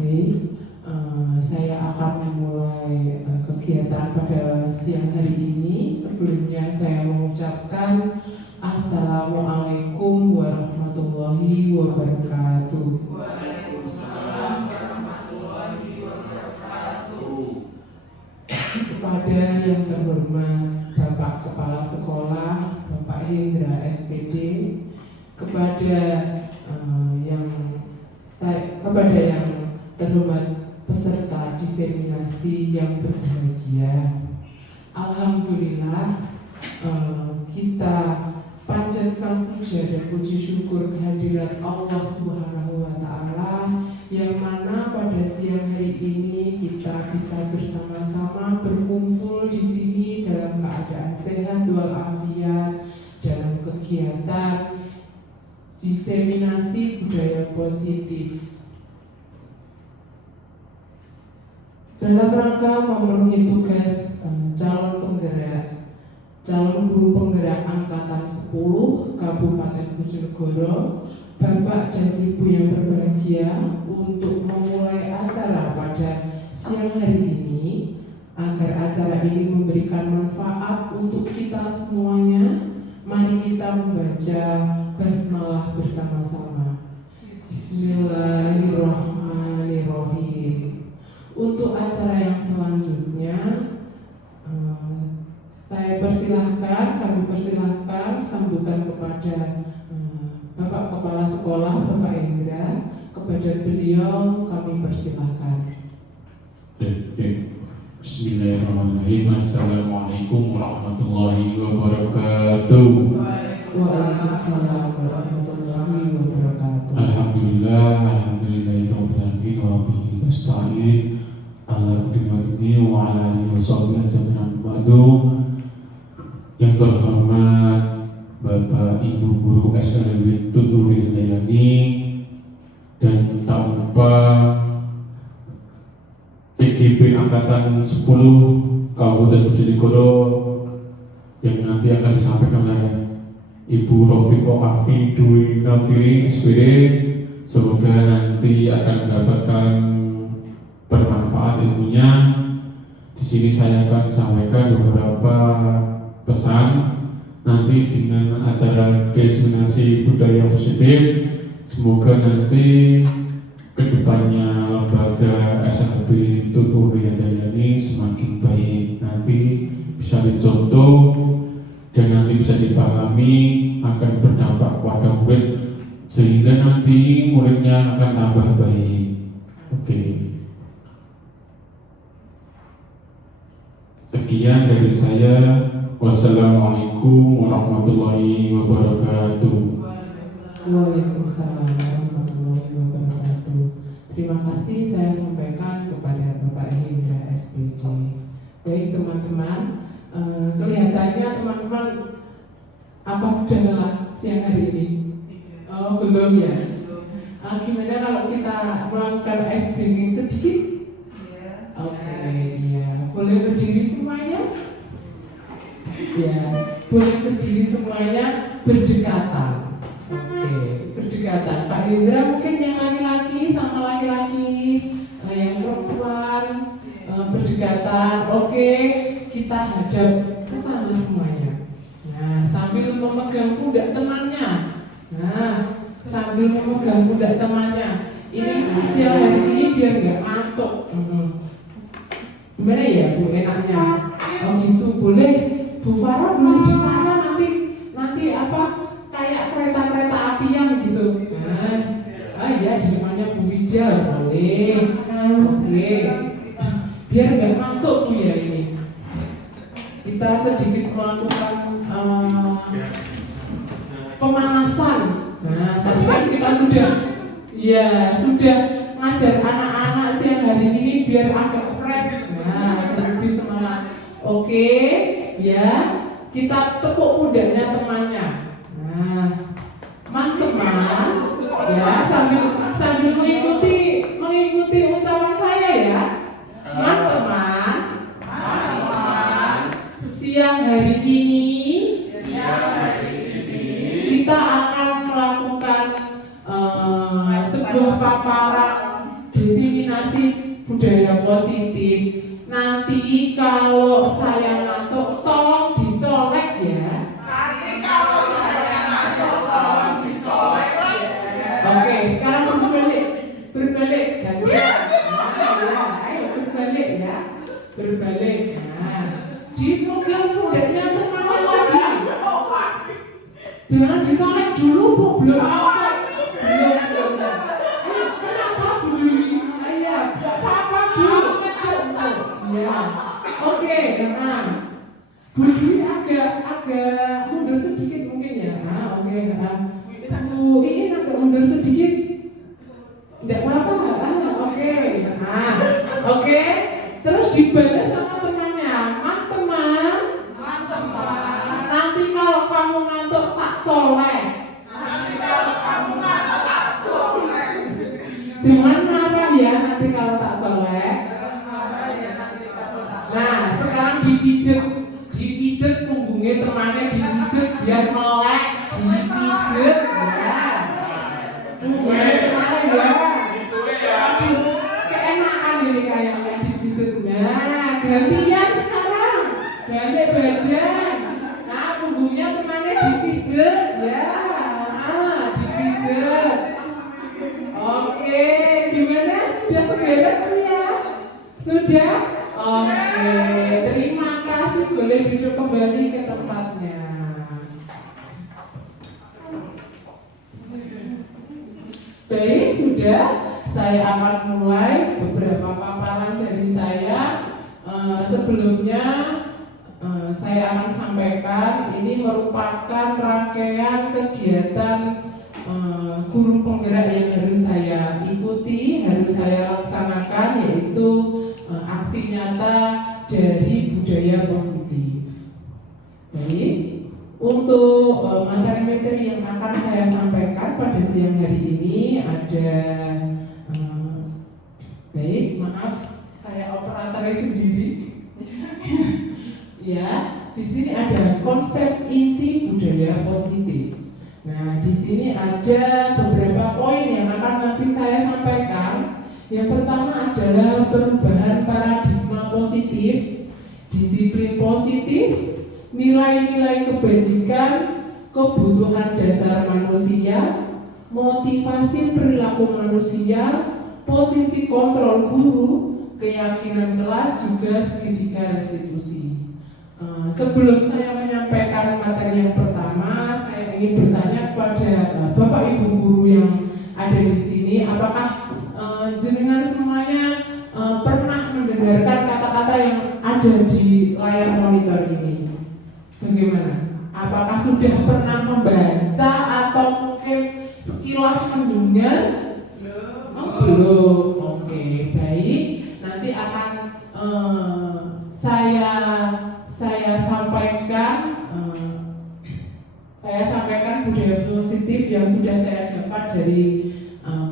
Baik, saya akan memulai kegiatan pada siang hari ini. Sebelumnya saya mengucapkan Assalamualaikum warahmatullahi wabarakatuh. Waalaikumsalam warahmatullahi wabarakatuh. Kepada yang terhormat Bapak Kepala Sekolah, Bapak Hendra SPD, kepada yang terhormat peserta diseminasi yang berbahagia, alhamdulillah kita panjatkan puja dan puji syukur kehadirat Allah Subhanahu wa Ta'ala, yang mana pada siang hari ini kita bisa bersama-sama berkumpul di sini dalam keadaan sehat walafiat dalam kegiatan diseminasi budaya positif dalam rangka memenuhi tugas calon guru penggerak angkatan 10 Kabupaten Bojonegoro, Bapak dan Ibu yang berbahagia, untuk memulai acara pada siang hari ini agar acara ini memberikan manfaat untuk kita semuanya. Mari kita membaca basmalah bersama-sama. Bismillahirrahmanirrahim. Untuk acara yang selanjutnya, kami persilahkan sambutan kepada Bapak Kepala Sekolah, Bapak Hendra. Kepada beliau kami persilahkan. Bismillahirrahmanirrahim. Assalamualaikum warahmatullahi wabarakatuh. Waalaikumsalam warahmatullahi wabarakatuh. Alhamdulillahirabbil alamin wa bihi nasta'in ala dunyati wa ala alihi washabbihi ajmain. Yang terhormat Bapak Ibu Guru SLW Tuturi Handayani, dan tak lupa PGB Angkatan 10 Kabupaten Bojonegoro yang nanti akan disampaikan oleh Ibu Rofiko Afi Dwi Nafiri SPD. Semoga nanti akan mendapatkan bermanfaat ilmunya. Di sini saya akan sampaikan beberapa pesan. Nanti dengan acara diseminasi budaya positif, semoga nanti kedepannya lembaga SLB Tuturi Handayani semakin baik, nanti bisa dicontoh dan nanti bisa dipahami, akan berdampak kepada murid sehingga nanti muridnya akan tambah baik. Oke. Sekian dari saya. Wassalamualaikum warahmatullahi wabarakatuh. Waalaikumsalam warahmatullahi wabarakatuh. Terima kasih saya sampaikan kepada Bapak Hendra SPD. Baik teman-teman, kelihatannya teman-teman apa sudah lelah siang hari ini? Oh belum ya? Gimana kalau kita melakukan ice breathing sedikit? Oke, ya. Boleh berdiri semuanya? Ya, boleh berdiri semuanya berdekatan. Oke, berdekatan. Pak Hendra mungkin yang laki-laki sama laki-laki, yang perempuan berdekatan. Oke, kita hadap ke sana semuanya. Nah, sambil memegang pundak temannya. Ini siang hari ini biar nggak ngantuk. Gimana ya Bu enaknya? Oh gitu, boleh. Bu Farah boleh di sana nanti apa kayak kereta apian gitu. Ya di rumahnya Bu Fijal boleh. Oke. Biar nggak ngantuk Bu ya ini. Kita sedikit melakukan pemanasan. Nah, tadi kan kita sudah ngajar anak-anak siang hari ini biar agak fresh. Nah, lebih semangat. Oke, ya. Kita tepuk pundaknya temannya. Nah, teman-teman, ya sambil mengikuti ucapan saya ya. Teman-teman, siang hari ini kita akan melakukan sebuah paparan diseminasi positif. Nanti kalau saya ngantuk tolong dicolek ya. Nanti kalau saya ngantuk tolong dicolek ya. Oke, sekarang berbalik gantian. Ayo berbalik ya, berbalik. Nah, dipegang pundaknya teman lagi. Jangan dicolek dulu, Bu. Belum apa. Belum. Kenapa Bu? Ayo, gak apa-apa Bu. Ya, oke. Nah, Bu Dwi agak mundur sedikit mungkin ya. Nah, oke. Bu ingin agak mundur sedikit. Tidak apa-apa. Oke. Nah, oke. Terus dibalas sama temannya. Teman. Nanti kalau kamu ngantuk tak colek. Jangan marah ya nanti kalau tak colek. Nah, sekarang dipijet punggungnya temannya dipijet biar melek, dipijet ya. Punggungnya temannya ya. Aduh, keenakan ini kayaknya dipijetnya. Gantian sekarang, balik badan. Nah, punggungnya temannya dipijet ya. Dipijet. Oke, gimana? Sudah segera ya? Sudah? Oke, terima kasih. Boleh duduk kembali ke tempatnya. Baik, sudah. Saya akan mulai beberapa paparan dari saya. Sebelumnya saya akan sampaikan ini merupakan rangkaian kegiatan guru penggerak yang harus saya ikuti, harus saya laksanakan, yaitu aksi nyata dari budaya positif. Baik, untuk materi-materi yang akan saya sampaikan pada siang hari ini ada baik, maaf saya operatornya sendiri. Ya, di sini ada konsep inti budaya positif. Nah, di sini ada beberapa poin yang akan nanti saya sampaikan. Yang pertama adalah perubahan paradigma positif, disiplin positif, nilai-nilai kebajikan, kebutuhan dasar manusia, motivasi perilaku manusia, posisi kontrol guru, keyakinan kelas, juga segitiga restitusi. Sebelum saya menyampaikan materi yang pertama, saya ingin bertanya kepada Bapak Ibu guru yang ada di sini, apakah jenengan semuanya pernah mendengarkan kata-kata yang ada di layar monitor ini? Bagaimana? Apakah sudah pernah membaca atau mungkin sekilas mendengar? Belum. Oke, baik. Nanti akan saya sampaikan budaya positif yang sudah saya dapat dari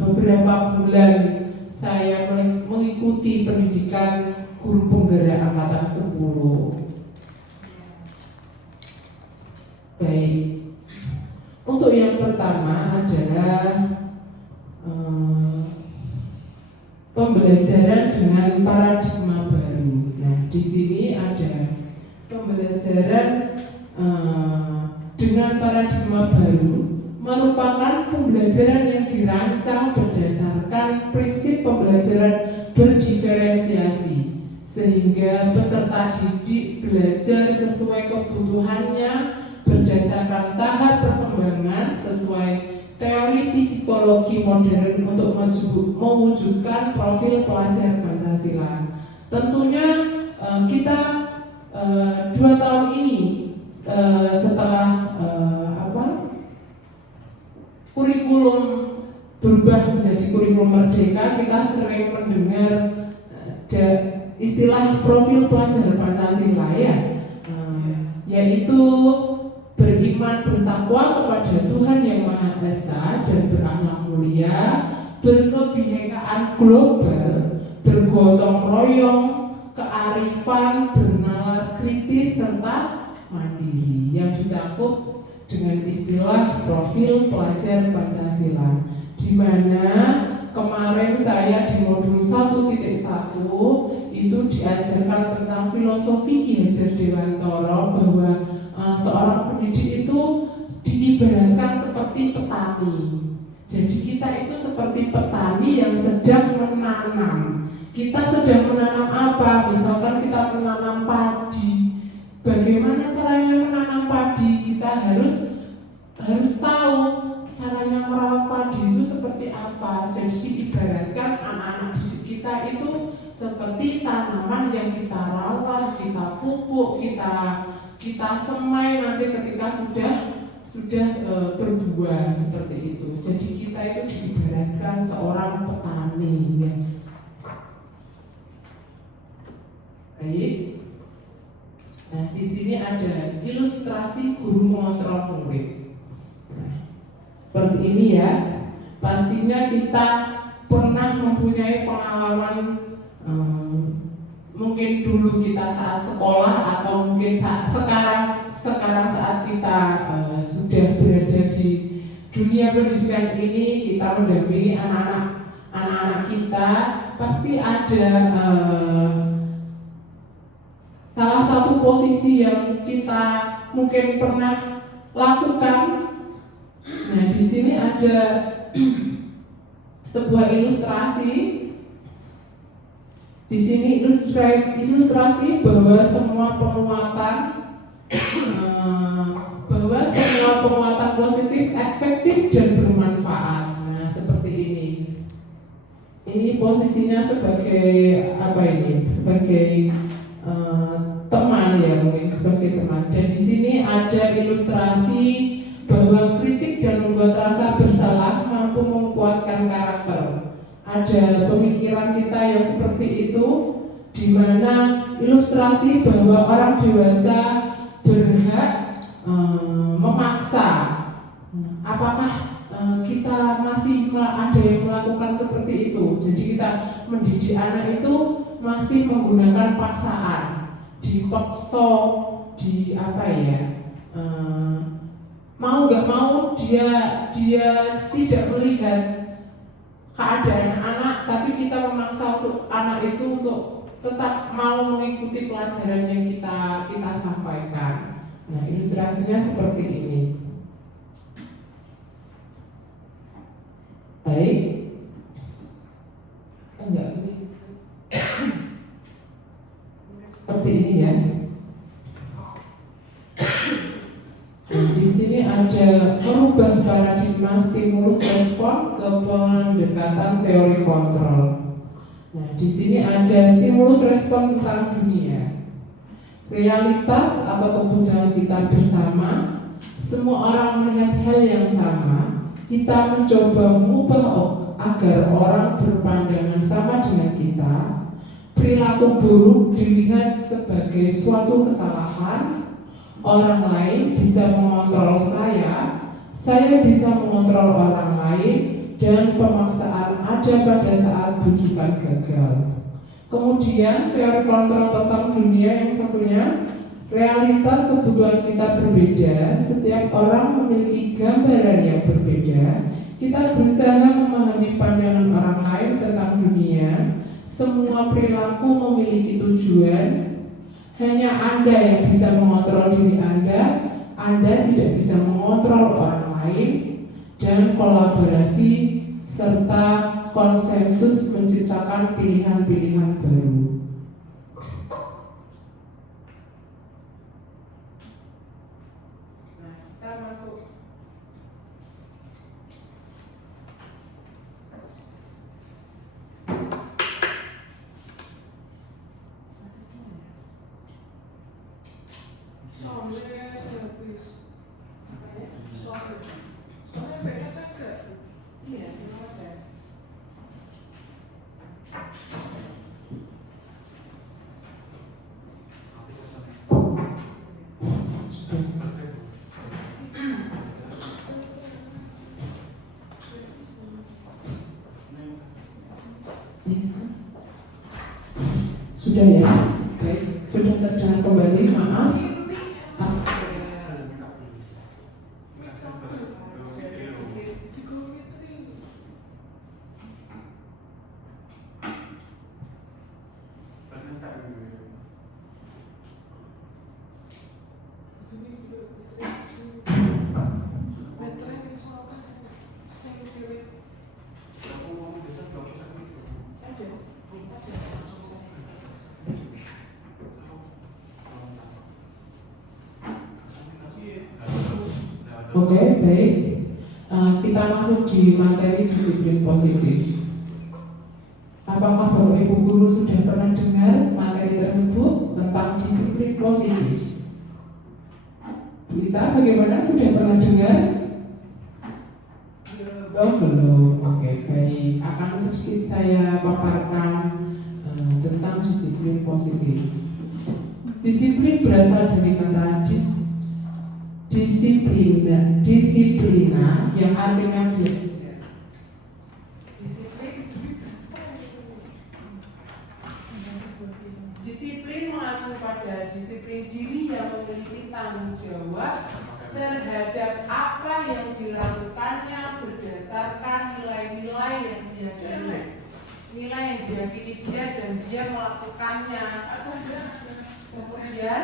beberapa bulan saya mengikuti pendidikan guru penggerak angkatan 10. Baik. Untuk yang pertama adalah pembelajaran dengan paradigma baru. Nah, di sini ada pembelajaran dengan paradigma baru merupakan pembelajaran yang dirancang berdasarkan prinsip pembelajaran berdiferensiasi, sehingga peserta didik belajar sesuai kebutuhannya berdasarkan tahap perkembangan sesuai teori psikologi modern untuk mewujudkan profil pelajar Pancasila. Tentunya kita 2 tahun ini setelah kurikulum berubah menjadi kurikulum merdeka, kita sering mendengar istilah profil pelajar Pancasila ya, yaitu beriman bertakwa kepada Tuhan Yang Maha Esa dan berakhlak mulia, berkebinekaan global, bergotong royong, kearifan, bernalar kritis, serta mandiri, yang dicakup dengan istilah profil pelajar Pancasila, di mana kemarin saya di modul 1.1 itu diajarkan tentang filosofi Ki Hajar Dewantara bahwa seorang pendidik itu diibaratkan seperti petani. Jadi kita itu seperti petani yang sedang menanam. Kita sedang menanam apa? Misalkan kita menanam padi. Bagaimana caranya menanam padi? Kita harus tahu caranya merawat padi itu seperti apa. Jadi diibaratkan anak-anak didik kita itu seperti tanaman yang kita rawat, kita pupuk, kita semai nanti ketika sudah berbuah seperti itu. Jadi kita itu diibaratkan seorang petani. Ya. Baik. Nah, di sini ada ilustrasi guru mengontrol murid. Nah, seperti ini ya. Pastinya kita pernah mempunyai pengalaman mungkin dulu kita saat sekolah atau mungkin sekarang saat kita sudah berada di dunia pendidikan ini, kita mendampingi anak-anak kita, pasti ada salah satu posisi yang kita mungkin pernah lakukan. Nah, di sini ada sebuah ilustrasi. Di sini ilustrasi bahwa semua penguatan positif, efektif dan bermanfaat. Nah, seperti ini. Ini posisinya sebagai apa ini? Sebagai teman ya, mungkin sebagai teman. Dan di sini ada ilustrasi bahwa kritik dan membuat rasa bersalah mampu menguatkan karakter. Ada pemikiran kita yang seperti itu, di mana ilustrasi bahwa orang dewasa berhak memaksa. Apakah kita masih ada yang melakukan seperti itu? Jadi kita mendidik anak itu masih menggunakan paksaan, dipaksa, di apa ya? Mau nggak mau dia tidak melihat keadaan anak, tapi kita memaksa untuk anak itu untuk tetap mau mengikuti pelajaran yang kita sampaikan. Nah, ilustrasinya seperti ini. Baik. Enggak ini. Seperti ini ya. Nah, di sini ada merubah paradigma stimulus respon ke pendekatan teori kontrol. Nah, di sini ada stimulus respon tentang dunia, realitas atau kebutuhan kita bersama. Semua orang melihat hal yang sama. Kita mencoba mengubah agar orang berpandangan sama dengan kita. Perilaku buruk dilihat sebagai suatu kesalahan. Orang lain bisa mengontrol saya bisa mengontrol orang lain, dan pemaksaan ada pada saat bujukan gagal. Kemudian teori kontrol tentang dunia yang satunya, realitas kebutuhan kita berbeda, setiap orang memiliki gambaran yang berbeda. Kita berusaha memahami pandangan orang lain tentang dunia. Semua perilaku memiliki tujuan. Hanya Anda yang bisa mengontrol diri Anda tidak bisa mengontrol orang lain, dan kolaborasi serta konsensus menciptakan pilihan-pilihan baru. Nah, kita masuk. Sudah ya, baik, sudah terdengar kembali, maaf. Oke, baik. Kita masuk di materi disiplin positif. Apakah Bapak Ibu guru sudah pernah dengar materi tersebut tentang disiplin positif? Bu Ita, bagaimana, sudah pernah dengar? Oh, belum. Oke, baik. Akan sedikit saya paparkan tentang disiplin positif. Disiplin berasal dari kata disiplina yang artinya belajar. Disiplin mengacu pada disiplin diri yang memiliki tanggung jawab terhadap apa yang dilakukannya berdasarkan nilai-nilai yang diyakini dia dan dia melakukannya. Kemudian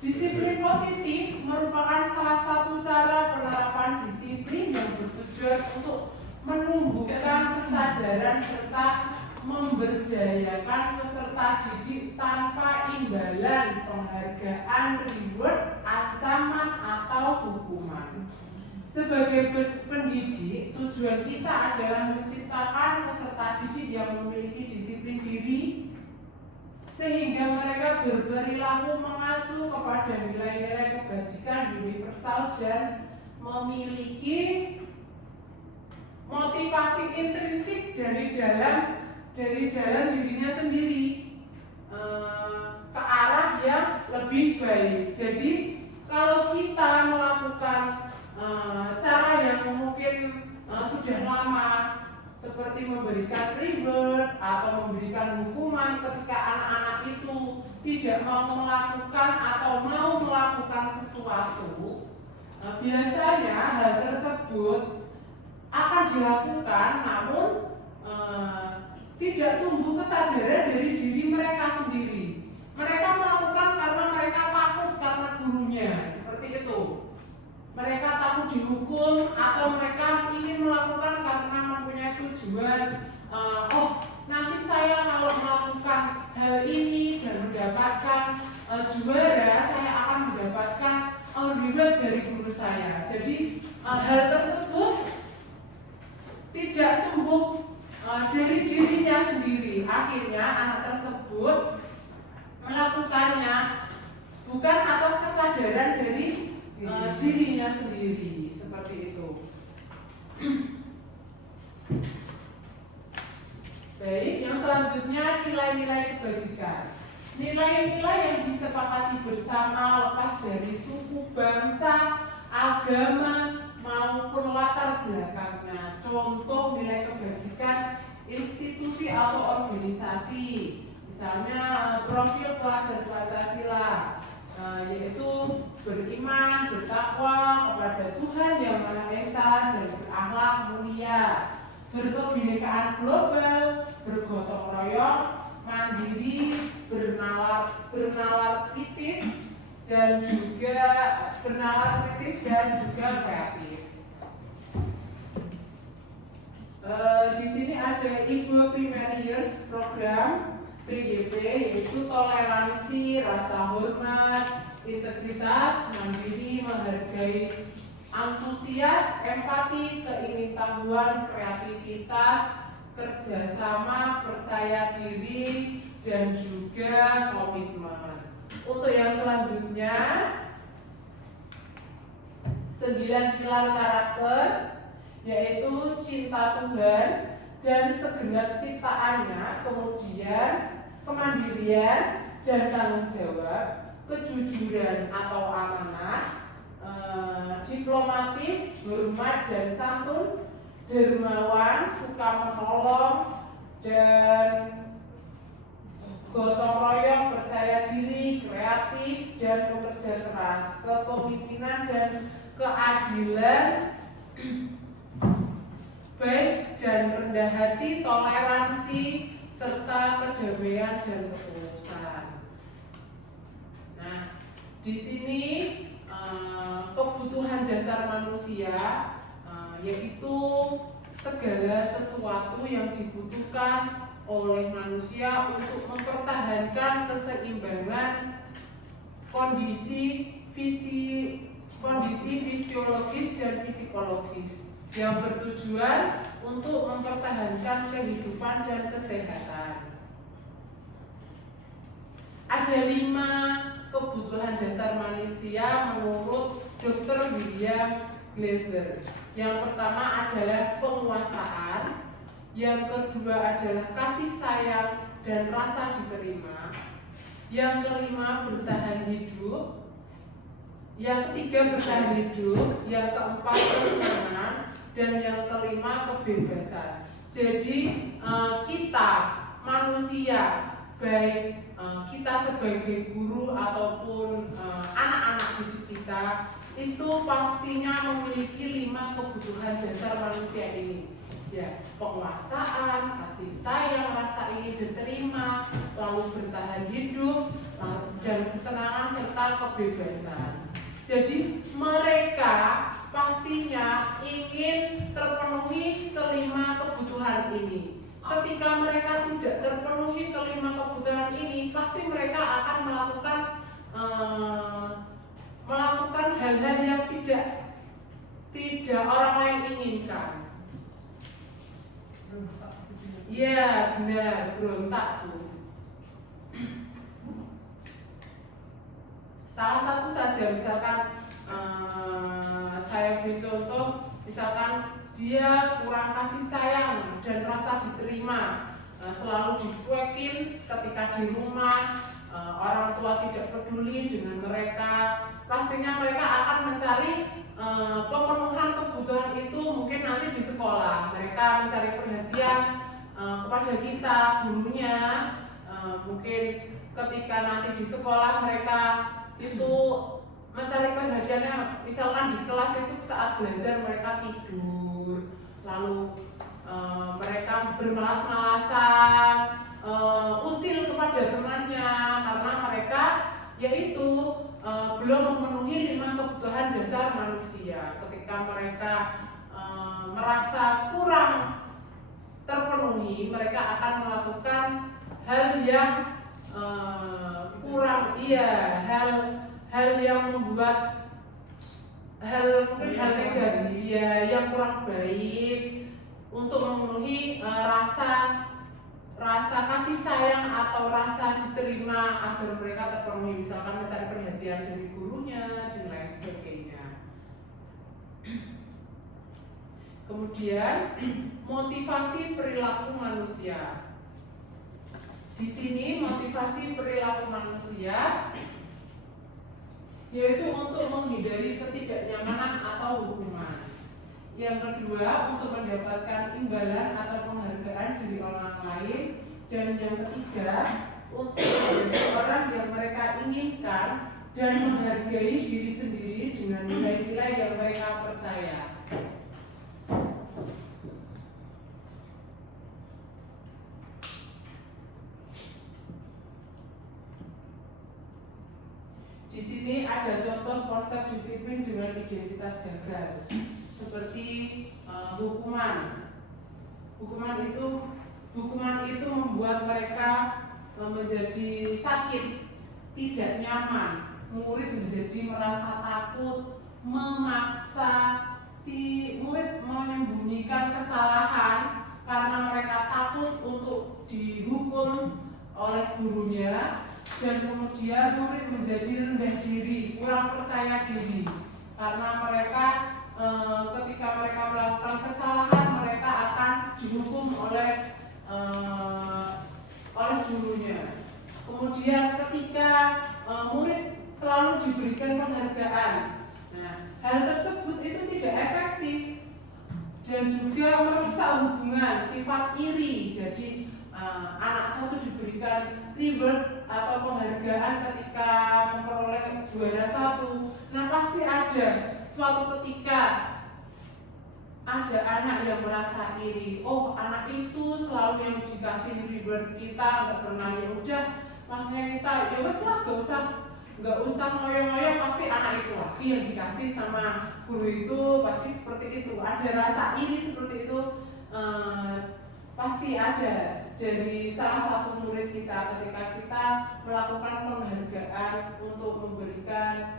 disiplin positif merupakan salah satu cara penerapan disiplin yang bertujuan untuk menumbuhkan kesadaran serta memberdayakan peserta didik tanpa imbalan, penghargaan, reward, ancaman, atau hukuman. Sebagai pendidik, tujuan kita adalah menciptakan peserta didik yang memiliki disiplin diri sehingga mereka berperilaku mengacu kepada nilai-nilai kebajikan universal dan memiliki motivasi intrinsik dari dalam dirinya sendiri ke arah yang lebih baik. Jadi kalau kita melakukan cara yang mungkin sudah lama, seperti memberikan reward atau memberikan hukuman ketika anak-anak itu tidak mau melakukan atau mau melakukan sesuatu, biasanya hal tersebut akan dilakukan, namun tidak tumbuh kesadaran dari diri mereka sendiri. Mereka melakukan karena mereka takut karena gurunya, seperti itu. Mereka takut dihukum atau mereka ingin melakukan karena mempunyai tujuan, nanti saya kalau melakukan hal ini dan mendapatkan juara, saya akan mendapatkan reward dari guru saya. Jadi hal tersebut tidak tumbuh dari dirinya sendiri. Akhirnya anak tersebut melakukannya bukan atas kesadaran dari dirinya sendiri, seperti itu. Baik, yang selanjutnya nilai-nilai kebajikan. Nilai-nilai yang disepakati bersama lepas dari suku, bangsa, agama, maupun latar belakangnya. Contoh nilai kebajikan institusi atau organisasi, misalnya profil pelajar Pancasila, yaitu beriman, bertakwa kepada Tuhan Yang Maha Esa dan berakhlak mulia, berkebinekaan global, bergotong royong, mandiri, bernalar kritis dan juga kreatif. Di sini ada Ibu Primary Years Program 3YP, yaitu toleransi, rasa hormat, integritas, mandiri, menghargai, antusias, empati, keingintahuan, kreativitas, kerjasama, percaya diri, dan juga komitmen. Untuk yang selanjutnya, 9 pilar karakter, yaitu cinta Tuhan dan segenap ciptaannya, kemudian kemandirian dan tanggung jawab, kejujuran atau amanah, diplomatis, hormat dan santun, dermawan, suka menolong, dan gotong royong, percaya diri, kreatif, dan bekerja keras, kepemimpinan dan keadilan, baik dan rendah hati, toleransi, serta kedamaian dan ketulusan. Nah, di sini kebutuhan dasar manusia, yaitu segala sesuatu yang dibutuhkan oleh manusia untuk mempertahankan keseimbangan kondisi fisiologis dan psikologis yang bertujuan untuk mempertahankan kehidupan dan kesehatan. Ada 5 kebutuhan dasar manusia menurut Dr. William Glasser. Yang pertama adalah penguasaan, yang kedua adalah kasih sayang dan rasa diterima, yang kelima bertahan hidup, yang ketiga bertahan hidup, yang keempat kesenangan, dan yang kelima kebebasan. Jadi kita manusia, baik kita sebagai guru ataupun anak-anak didik kita, itu pastinya memiliki 5 kebutuhan dasar manusia ini, ya, penguasaan, kasih sayang, rasa ingin diterima, lalu bertahan hidup, dan kesenangan serta kebebasan. Jadi mereka pastinya ingin terpenuhi ke-5 kebutuhan ini. Ketika mereka tidak terpenuhi ke-5 kebutuhan ini, pasti mereka akan melakukan hal-hal yang tidak orang lain inginkan. Ya, benar, berontak, Bu. Salah satu saja, misalkan saya beri contoh, misalkan dia kurang kasih sayang dan rasa diterima, selalu dicuekin ketika di rumah, orang tua tidak peduli dengan mereka, pastinya mereka akan mencari pemenuhan kebutuhan itu mungkin nanti di sekolah. Mereka mencari perhatian kepada kita, gurunya, mungkin ketika nanti di sekolah mereka itu mencari perhatiannya, misalkan di kelas itu saat belajar mereka tidur, lalu mereka bermalas-malasan, usil kepada temannya karena mereka yaitu belum memenuhi 5 kebutuhan dasar manusia. Ketika mereka merasa kurang terpenuhi, mereka akan melakukan hal yang kurang, hal yang membuat mungkin hal negatif, yang kurang baik untuk memenuhi rasa kasih sayang atau rasa diterima agar mereka terpenuhi, misalkan mencari perhatian dari gurunya dan lain sebagainya. Kemudian motivasi perilaku manusia. Di sini motivasi perilaku manusia yaitu untuk menghindari ketidaknyamanan atau hukuman. Yang kedua, untuk mendapatkan imbalan atau penghargaan dari orang lain. Dan yang ketiga, untuk menjadi orang yang mereka inginkan dan menghargai diri sendiri dengan nilai-nilai yang mereka percaya. Di sini ada contoh konsep disiplin dengan identitas gagal, seperti hukuman. Hukuman itu membuat mereka menjadi sakit, tidak nyaman. Murid menjadi merasa takut, memaksa murid menyembunyikan kesalahan karena mereka takut untuk dihukum oleh gurunya. Dan kemudian murid menjadi rendah diri, kurang percaya diri karena mereka ketika mereka melakukan kesalahan mereka akan dihukum oleh gurunya. Kemudian ketika murid selalu diberikan penghargaan, nah, hal tersebut itu tidak efektif dan juga merusak hubungan, sifat iri. Jadi anak satu diberikan reward atau penghargaan ketika memperoleh juara 1. Nah, pasti ada suatu ketika ada anak yang merasa iri. Oh, anak itu selalu yang dikasih reward, kita nggak pernah. Ya udah, maksudnya kita ya wes lah, nggak usah ngoyo-ngoyo, pasti anak itu lagi yang dikasih sama guru itu, pasti seperti itu. Ada rasa iri seperti itu, pasti ada. dari salah satu murid kita ketika kita melakukan penghargaan untuk memberikan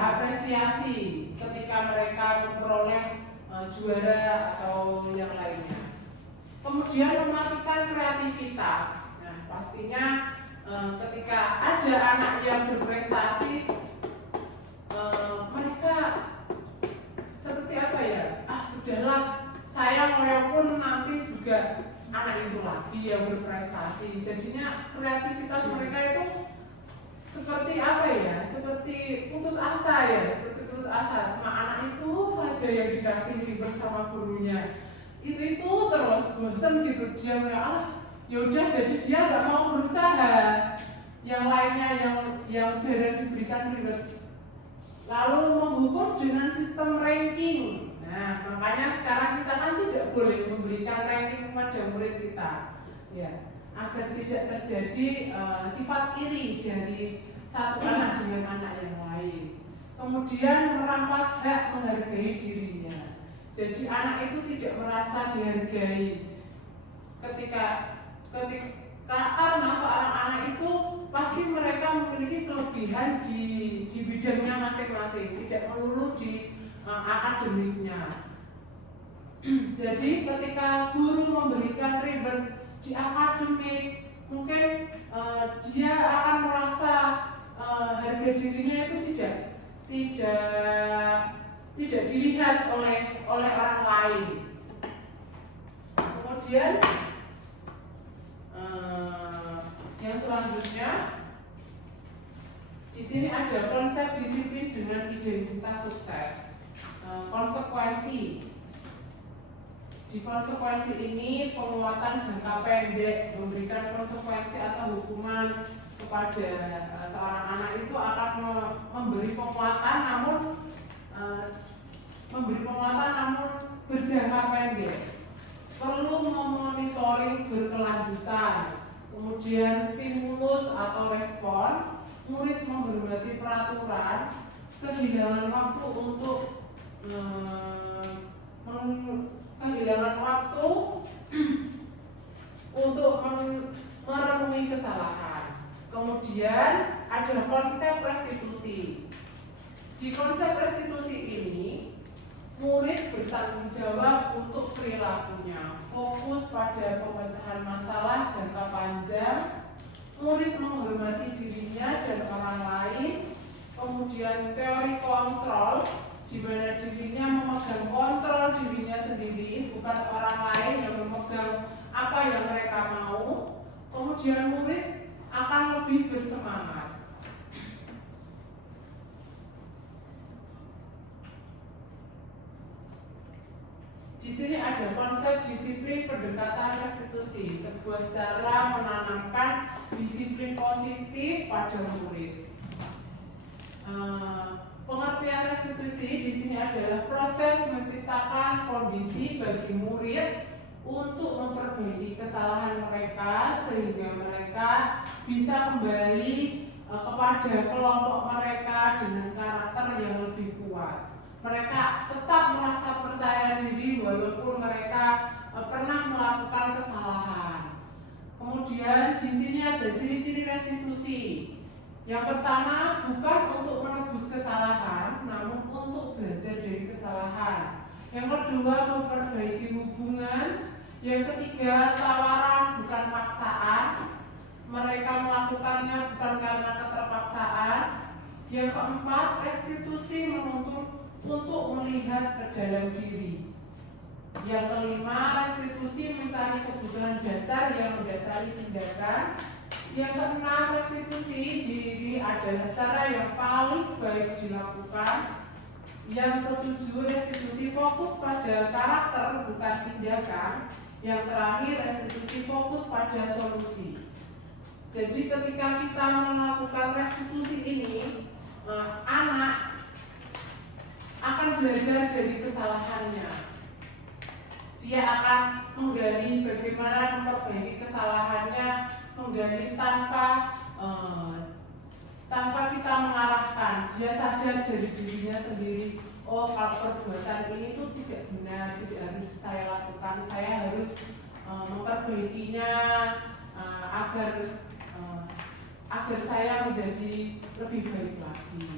apresiasi ketika mereka memperoleh juara atau yang lainnya. Kemudian mematikan kreativitas. Nah, pastinya ketika ada anak yang berprestasi, mereka seperti apa ya? Sudahlah, saya maupun nanti juga anak itu lagi yang berprestasi. Jadinya kreativitas mereka itu seperti apa ya? Seperti putus asa ya, seperti putus asa. Cuma anak itu saja yang dikasih ribet sama gurunya. Itu terus bosan gitu, dia yaudah, jadi dia nggak mau berusaha. Yang lainnya yang jarang diberikan ribet, lalu menghukum dengan sistem ranking. Nah, makanya sekarang kita kan tidak boleh memberikan ranking kepada murid kita, ya, agar tidak terjadi sifat iri dari satu anak dengan anak yang lain. Kemudian merampas hak menghargai dirinya. Jadi anak itu tidak merasa dihargai karena seorang anak itu pasti mereka memiliki kelebihan di bidangnya masing-masing, tidak melulu di akademiknya. Jadi ketika guru memberikan ribet di akademik, mungkin dia akan merasa harga dirinya itu tidak dilihat oleh orang lain. Kemudian yang selanjutnya di sini ada konsep disiplin dengan identitas sukses. Konsekuensi. Di konsekuensi ini penguatan jangka pendek, memberikan konsekuensi atau hukuman kepada seorang anak itu akan memberi penguatan namun berjangka pendek. Perlu memonitoring berkelanjutan. Kemudian stimulus atau respon, murid menghormati peraturan, kehilangan waktu untuk merenungi kesalahan. Kemudian ada konsep restitusi. Di konsep restitusi ini, murid bertanggung jawab untuk perilakunya, fokus pada pemecahan masalah jangka panjang, murid menghormati dirinya dan orang lain, kemudian teori kontrol, di mana dirinya memegang kontrol dirinya sendiri, bukan orang lain yang memegang apa yang mereka mau, kemudian murid akan lebih bersemangat. Di sini ada konsep disiplin pendekatan restitusi, sebuah cara menanamkan disiplin positif pada murid. Pengertian restitusi di sini adalah proses menciptakan kondisi bagi murid untuk memperbaiki kesalahan mereka sehingga mereka bisa kembali kepada kelompok mereka dengan karakter yang lebih kuat. Mereka tetap merasa percaya diri walaupun mereka pernah melakukan kesalahan. Kemudian di sini ada ciri-ciri restitusi. Yang pertama, bukan untuk menebus kesalahan, namun untuk belajar dari kesalahan. Yang kedua, memperbaiki hubungan. Yang ketiga, tawaran bukan paksaan. Mereka melakukannya bukan karena keterpaksaan. Yang keempat, restitusi menuntut untuk melihat ke dalam diri. Yang kelima, restitusi mencari kebutuhan dasar yang mendasari tindakan. Yang keenam, restitusi diri adalah cara yang paling baik dilakukan. Yang ketujuh, restitusi fokus pada karakter bukan tindakan. Yang terakhir, restitusi fokus pada solusi. Jadi ketika kita melakukan restitusi ini, anak akan belajar dari kesalahannya. Dia akan menggali bagaimana memperbaiki kesalahannya, menggali tanpa kita mengarahkan. dia sadar dari dirinya sendiri, oh kalau perbuatan ini tuh tidak benar, tidak harus saya lakukan, saya harus memperbaikinya agar saya menjadi lebih baik lagi.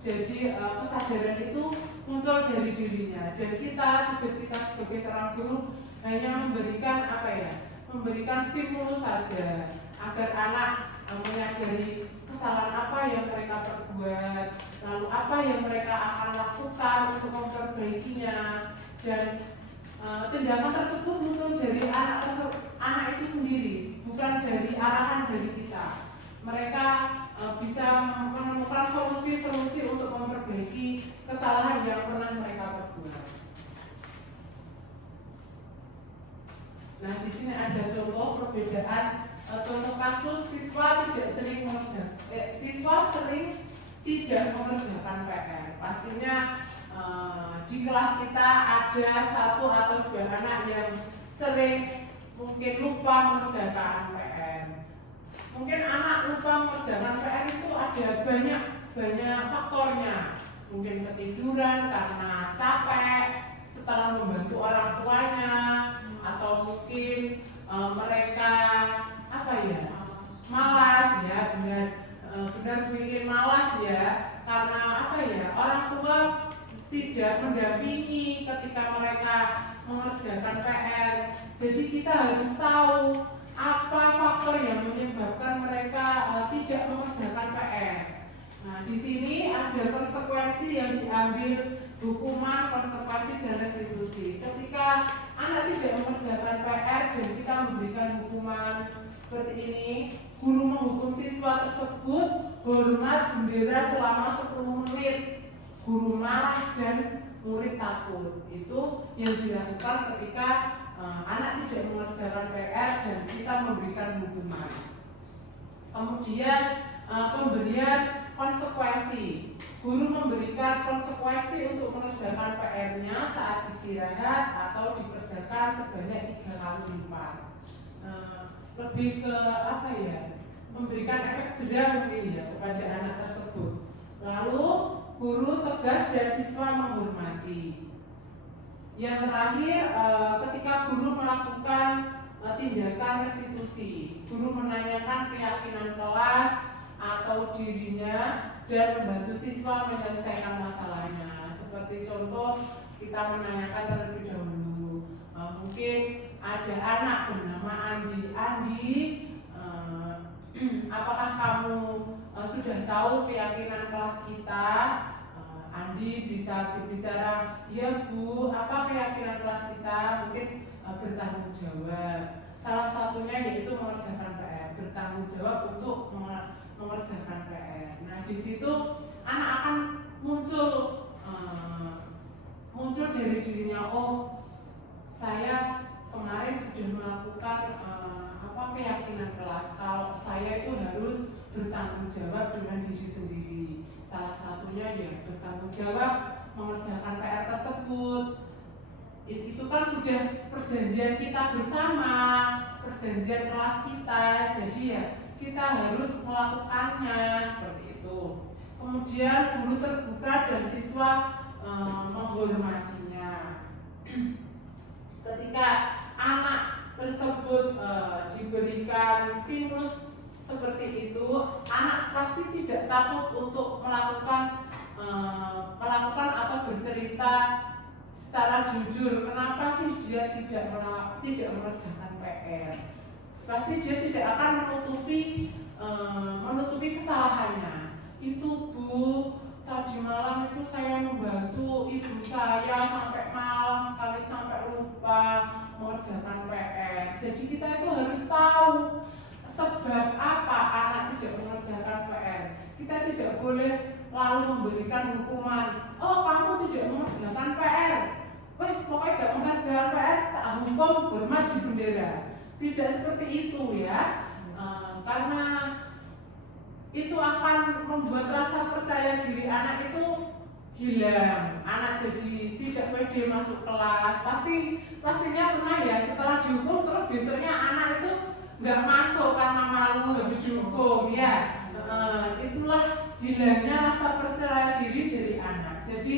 Jadi kesadaran itu muncul dari dirinya, dan tugas kita sebagai seorang guru hanya memberikan stimulus saja agar anak menyadari kesalahan apa yang mereka perbuat, lalu apa yang mereka akan lakukan untuk memperbaikinya, dan tindakan tersebut muncul dari anak itu sendiri, bukan dari arahan dari kita. Mereka bisa menemukan solusi-solusi untuk memperbaiki kesalahan yang pernah mereka perbuat. Nah, di sini ada contoh perbedaan, contoh kasus siswa sering tidak mengerjakan PR. Pastinya di kelas kita ada 1 atau 2 anak yang sering mungkin lupa mengerjakan PR. Mungkin anak lupa mengerjakan PR itu ada banyak faktornya. Mungkin ketiduran karena capek setelah membantu orang tuanya, atau mungkin mereka malas ya, benar bikin malas ya, karena orang tua tidak mendampingi ketika mereka mengerjakan PR. Jadi kita harus tahu apa faktor yang menyebabkan mereka tidak mengerjakan PR. Nah, di sini ada konsekuensi yang diambil, hukuman, konsekuensi, dan restitusi. Ketika anak tidak mengerjakan PR dan kita memberikan hukuman seperti ini, guru menghukum siswa tersebut hormat bendera selama 10 menit. Guru marah dan murid takut. Itu yang dilakukan ketika anak tidak mengerjakan PR dan kita memberikan hukuman. Kemudian pemberian konsekuensi. Guru memberikan konsekuensi untuk mengerjakan PR-nya saat istirahat atau dikerjakan sebanyak 3 kali lipat. Lebih ke memberikan efek jera mungkin ya kepada anak tersebut. Lalu guru tegas dan siswa menghormati. Yang terakhir, ketika guru melakukan tindakan restitusi, guru menanyakan keyakinan kelas atau dirinya dan membantu siswa menyelesaikan masalahnya. Seperti contoh, kita menanyakan terlebih dahulu, mungkin ada anak bernama Andi, apakah kamu sudah tahu keyakinan kelas kita? Andi bisa berbicara, ya Bu, apa keyakinan kelas kita? Mungkin bertanggung jawab. Salah satunya yaitu mengerjakan PR, bertanggung jawab untuk mengerjakan PR. Nah, di situ anak akan muncul dari dirinya, oh saya kemarin sudah melakukan keyakinan kelas, kalau saya itu harus bertanggung jawab dengan diri sendiri. Salah satunya ya bertanggung jawab mengerjakan PR tersebut. Itu kan sudah perjanjian kita bersama, perjanjian kelas kita, jadi ya kita harus melakukannya seperti itu. Kemudian guru terbuka dan siswa menghormatinya. Ketika anak tersebut diberikan stimulus seperti itu, anak pasti tidak takut untuk melakukan atau bercerita secara jujur. Kenapa sih dia tidak mengerjakan PR? Pasti dia tidak akan menutupi kesalahannya. Itu Bu, tadi malam itu saya membantu ibu saya sampai malam sekali sampai lupa mengerjakan PR. Jadi kita itu harus tahu sebab apa anak tidak mengerjakan PR. Kita tidak boleh lalu memberikan hukuman, oh kamu tidak mengerjakan PR, wes pokoknya tidak mengerjakan PR, tak hukum hormat di bendera. Tidak seperti itu ya, karena itu akan membuat rasa percaya diri anak itu hilang. Anak jadi tidak pede masuk kelas. Pastinya pernah ya, setelah dihukum terus besoknya anak itu nggak masuk karena malu habis dihukum ya. Itulah hilangnya rasa percaya diri dari anak. Jadi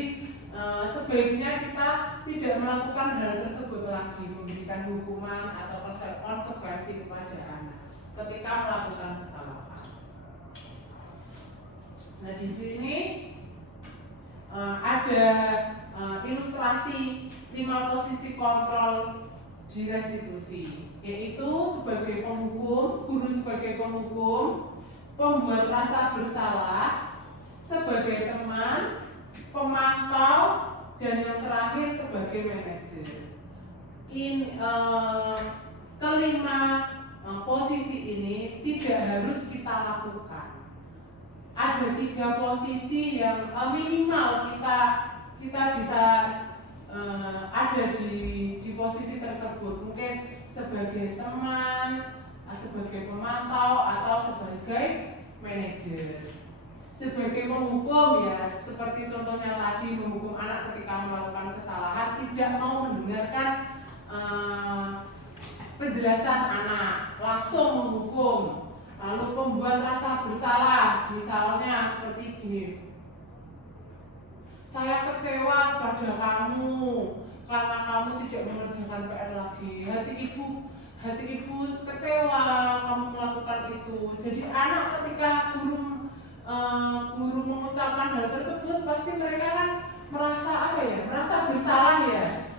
sebaiknya kita tidak melakukan hal tersebut lagi, memberikan hukuman atau konsekuensi kepada anak ketika melakukan kesalahan. Nah, di sini ada ilustrasi 5 posisi kontrol di restitusi, yaitu sebagai penghukum, guru sebagai penghukum, pembuat rasa bersalah sebagai teman, pemantau, dan yang terakhir sebagai manajer. Kelima posisi ini tidak harus kita lakukan. Ada 3 posisi yang minimal kita bisa ada di posisi tersebut, mungkin sebagai teman, sebagai pemantau, atau sebagai manajer. Sebagai penghukum, ya seperti contohnya tadi, menghukum anak ketika melakukan kesalahan, tidak mau mendengarkan penjelasan anak, langsung menghukum. Lalu pembuat rasa bersalah, misalnya seperti gini, saya kecewa pada kamu karena kamu tidak mengerjakan PR lagi. Hati ibu kecewa kamu melakukan itu. Jadi anak ketika guru mengucapkan hal tersebut, pasti mereka kan merasa merasa bersalah ya.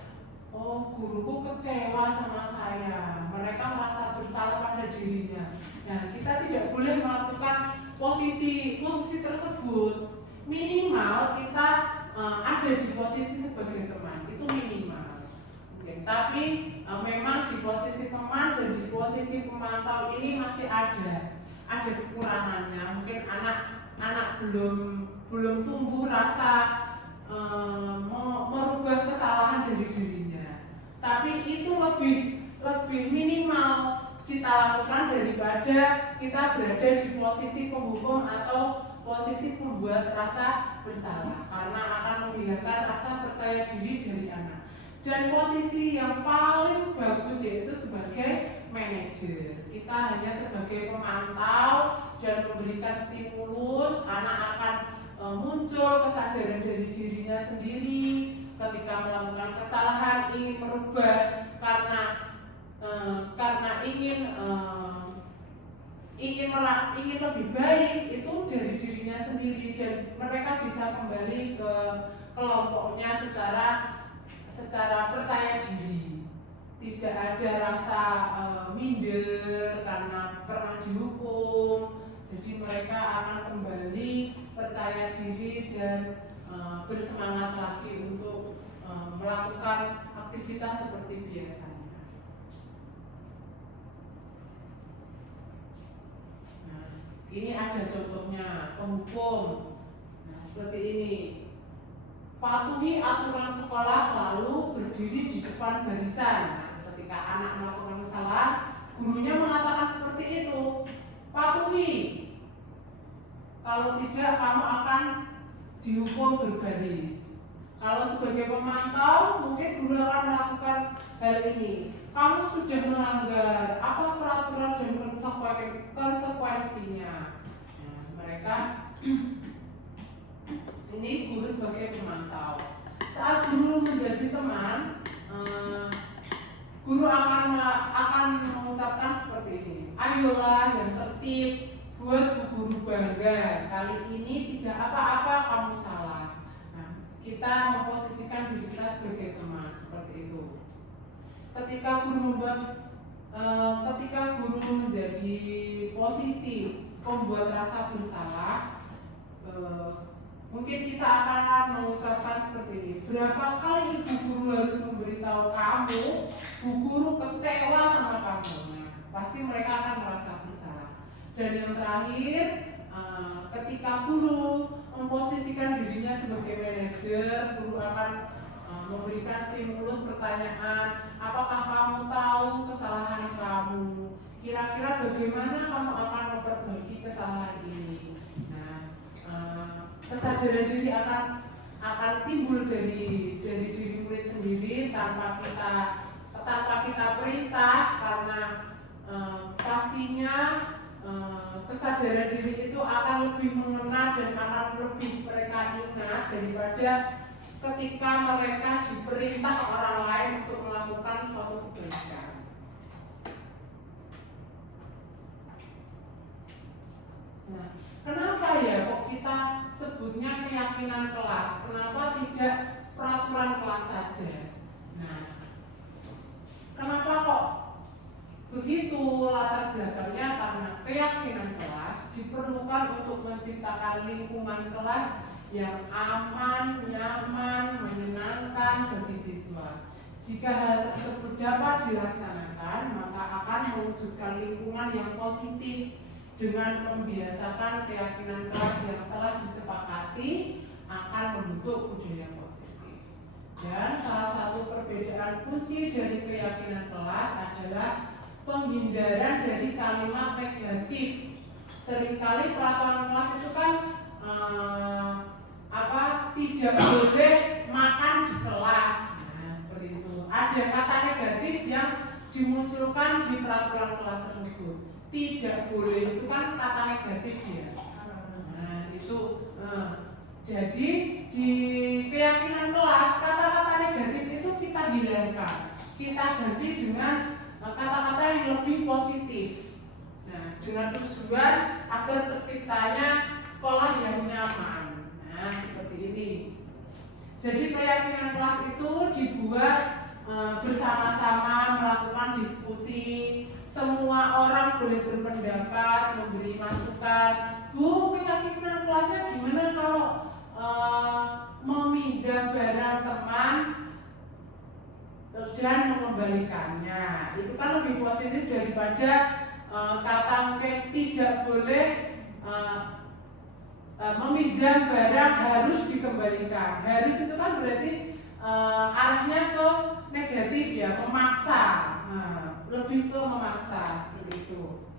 Oh, guruku kecewa sama saya. Mereka merasa bersalah pada dirinya. Nah, kita tidak boleh melakukan posisi tersebut. Minimal kita ada di posisi sebagai teman, itu minimal. Tapi memang di posisi teman dan di posisi pemantau ini masih ada kekurangannya. Mungkin anak belum tumbuh rasa merubah kesalahan dari dirinya. Tapi itu lebih minimal kita lakukan daripada kita berada di posisi penghukum atau posisi pembuat rasa bersalah, karena akan menghilangkan rasa percaya diri dari anak. Dan posisi yang paling bagus yaitu sebagai manajer. Kita hanya sebagai pemantau dan memberikan stimulus. Anak akan muncul kesadaran dari dirinya sendiri ketika melakukan kesalahan, ingin merubah karena ingin lebih baik itu dari dirinya sendiri, dan mereka bisa kembali ke kelompoknya secara percaya diri. Tidak ada rasa minder karena pernah dihukum. Jadi mereka akan kembali percaya diri dan bersemangat lagi untuk melakukan aktivitas seperti biasanya. Ini ada contohnya penghukum. Nah, seperti ini. Patuhi aturan sekolah lalu berdiri di depan barisan. Nah, ketika anak melakukan kesalahan, gurunya mengatakan seperti itu. Patuhi. Kalau tidak, kamu akan dihukum berbaris. Kalau sebagai pemantau, mungkin guru akan melakukan hal ini. Kamu sudah melanggar apa peraturan dan konsekuensinya. Nah, mereka ini guru sebagai pemantau. Saat guru menjadi teman, guru akan mengucapkan seperti ini. Ayolah yang tertib, buat bu guru bangga. Kali ini tidak apa-apa kamu salah. Nah, kita memposisikan diri kita sebagai teman seperti itu. Ketika guru menjadi posisi pembuat rasa bersalah, mungkin kita akan mengucapkan seperti ini. Berapa kali ibu guru harus memberitahu kamu, bu guru kecewa sama kamu? Nah, pasti mereka akan merasa bersalah. Dan yang terakhir, ketika guru memposisikan dirinya sebagai manajer, guru akan memberikan stimulus pertanyaan, apakah kamu tahu kesalahan kamu? Kira-kira bagaimana kamu akan memperbaiki kesalahan ini? Nah, kesadaran diri akan timbul dari diri murid sendiri tanpa kita perintah, karena pastinya kesadaran diri itu akan lebih mengena dan saja ketika mereka diperintah orang lain untuk melakukan suatu kebaikan. Nah, kenapa ya kok kita sebutnya keyakinan kelas? Kenapa tidak peraturan kelas saja? Nah, kenapa kok begitu latar belakangnya? Karena keyakinan kelas diperlukan untuk menciptakan lingkungan kelas yang aman, nyaman, menyenangkan bagi siswa. Jika hal tersebut dapat dilaksanakan, maka akan mewujudkan lingkungan yang positif dengan membiasakan keyakinan kelas yang telah disepakati akan membentuk budaya positif. Dan salah satu perbedaan kunci dari keyakinan kelas adalah penghindaran dari kalimat negatif. Seringkali peraturan kelas itu kan tidak boleh makan di kelas. Nah, seperti itu. Ada kata negatif yang dimunculkan di peraturan kelas tersebut. Tidak boleh itu kan kata negatif ya. Nah, itu. Jadi di keyakinan kelas kata-kata negatif itu kita hilangkan. Kita ganti dengan kata-kata yang lebih positif. Nah, dengan tujuan agar terciptanya sekolah yang nyaman. Nah, seperti ini. Jadi keyakinan kelas itu dibuat bersama-sama, melakukan diskusi. Semua orang boleh berpendapat, memberi masukan. Bu, keyakinan kelasnya gimana kalau meminjam barang teman dan mengembalikannya? Itu kan lebih positif daripada kata mungkin tidak boleh meminjam barang harus dikembalikan. Harus itu kan berarti arahnya ke negatif ya, memaksa. Lebih ke memaksa seperti itu.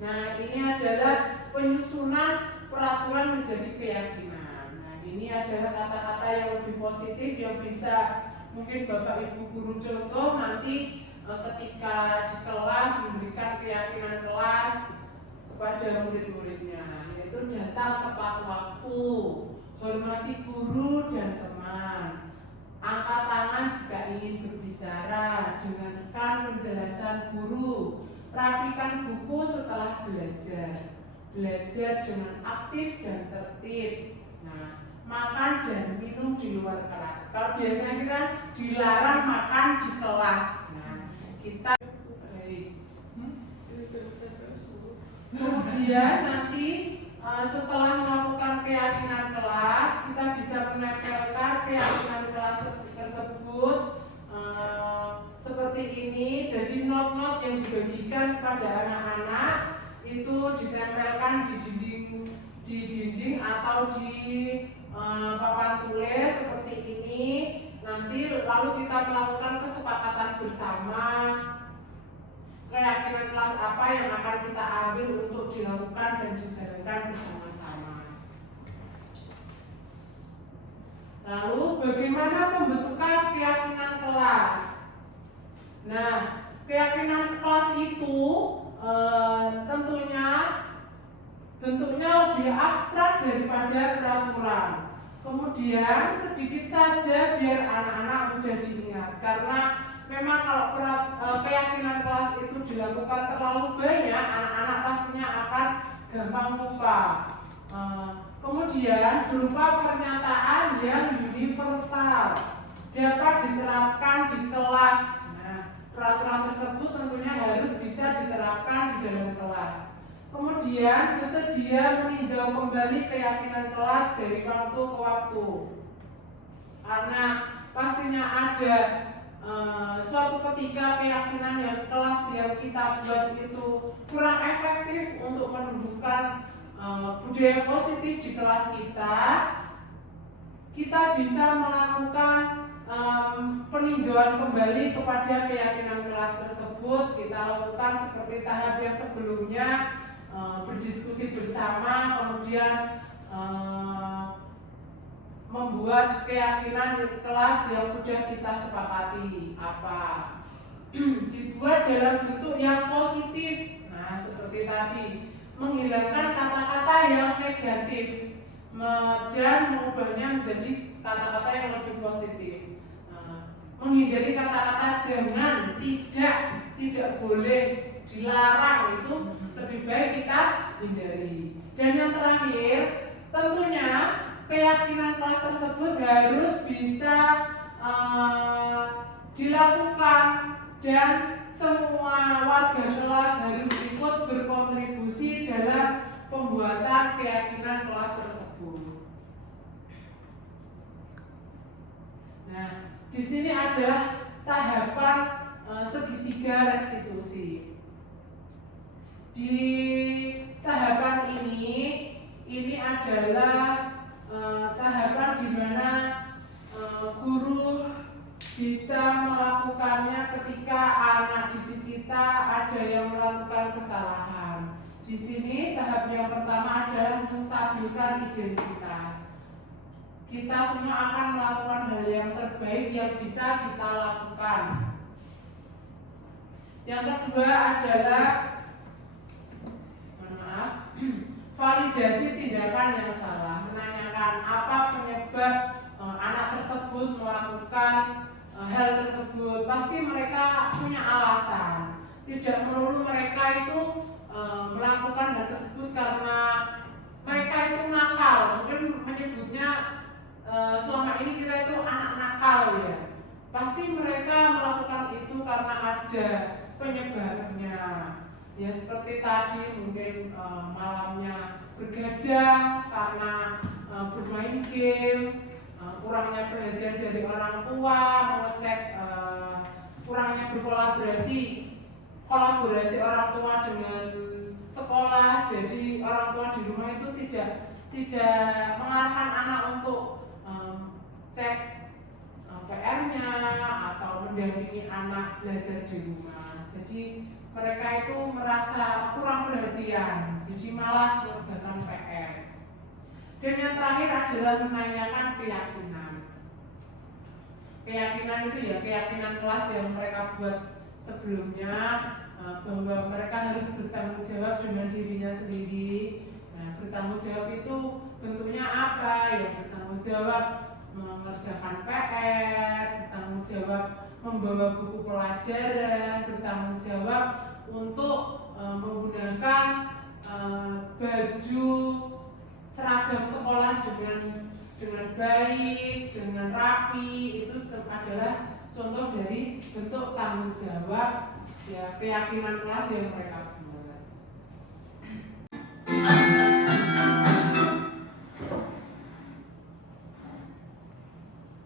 Nah, ini adalah penyusunan peraturan menjadi keyakinan. Nah, ini adalah kata-kata yang lebih positif yang bisa mungkin Bapak Ibu guru contoh nanti ketika di kelas memberikan keyakinan kelas kepada murid-muridnya, yaitu datang tepat waktu, hormati guru dan teman, angkat tangan jika ingin berbicara, dengarkan penjelasan guru, rapikan buku setelah belajar, belajar dengan aktif dan tertib. Nah, makan dan minum di luar kelas. Kalau biasanya kita dilarang makan di kelas. Nah, kita kemudian nanti setelah melakukan keyakinan kelas, kita bisa menempelkan keyakinan kelas tersebut seperti ini. Jadi not-not yang dibagikan kepada anak-anak itu ditempelkan di dinding atau di papan tulis seperti ini. Nanti lalu kita melakukan kesepakatan bersama keyakinan kelas apa yang akan kita ambil untuk dilakukan dan dijalankan bersama-sama. Lalu bagaimana pembentukan keyakinan kelas? Nah, keyakinan kelas itu tentunya bentuknya lebih abstrak daripada peraturan. Kemudian sedikit saja biar anak-anak mudah diingat, karena memang kalau keyakinan kelas itu dilakukan terlalu banyak, anak-anak pastinya akan gampang lupa. Kemudian berupa pernyataan yang universal, dapat diterapkan di kelas. Nah, peraturan tersebut tentunya harus bisa diterapkan di dalam kelas. Kemudian bersedia meninjau kembali keyakinan kelas dari waktu ke waktu, karena pastinya ada suatu ketika keyakinan yang kelas yang kita buat itu kurang efektif untuk menumbuhkan budaya positif di kelas kita. Kita bisa melakukan peninjauan kembali kepada keyakinan kelas tersebut. Kita lakukan seperti tahap yang sebelumnya, berdiskusi bersama, kemudian membuat keyakinan kelas yang sudah kita sepakati apa, dibuat dalam bentuk yang positif. Nah, seperti tadi, menghilangkan kata-kata yang negatif. dan mengubahnya menjadi kata-kata yang lebih positif. Menghindari kata-kata jangan, tidak boleh, dilarang, itu lebih baik kita hindari. Dan yang terakhir, tentunya keyakinan kelas tersebut harus bisa dilakukan dan semua warga kelas harus ikut berkontribusi dalam pembuatan keyakinan kelas tersebut. Nah, di sini adalah tahapan segitiga restitusi. Di tahapan ini adalah tahapan di mana guru bisa melakukannya ketika anak didik kita ada yang melakukan kesalahan. Di sini tahap yang pertama adalah menstabilkan identitas. Kita semua akan melakukan hal yang terbaik yang bisa kita lakukan. Yang kedua adalah validasi tindakan yang salah, menanyakan apa penyebab anak tersebut melakukan hal tersebut. Pasti mereka punya alasan. Tidak melulu mereka itu melakukan hal tersebut karena mereka itu nakal. Mungkin menyebutnya selama ini kita itu anak nakal ya. Pasti mereka melakukan itu karena ada penyebabnya. Ya seperti tadi mungkin malamnya bergadang karena bermain game, kurangnya perhatian dari orang tua, mengecek kurangnya kolaborasi orang tua dengan sekolah. Jadi orang tua di rumah itu tidak mengarahkan anak untuk cek PR-nya atau mendampingi anak belajar di rumah. Jadi mereka itu merasa kurang perhatian, jadi malas mengerjakan PR. Dan yang terakhir adalah menanyakan keyakinan. Keyakinan itu ya keyakinan kelas yang mereka buat sebelumnya, bahwa mereka harus bertanggung jawab dengan dirinya sendiri. Nah, bertanggung jawab itu bentuknya apa? Ya bertanggung jawab mengerjakan PR, bertanggung jawab membawa buku pelajaran, bertanggung jawab untuk menggunakan baju seragam sekolah dengan baik, dengan rapi. Itu adalah contoh dari bentuk tanggung jawab ya keyakinan kelas yang mereka buat.